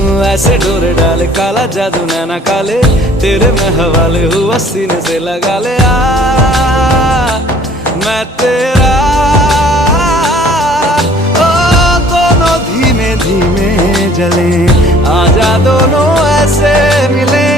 ऐसे डोरे डाले काला जादू नैना काले, तेरे में हवाले हुआ सीने से लगा ले। मैं तेरा ओ दोनों धीमे धीमे जले, आजा दोनों ऐसे मिले।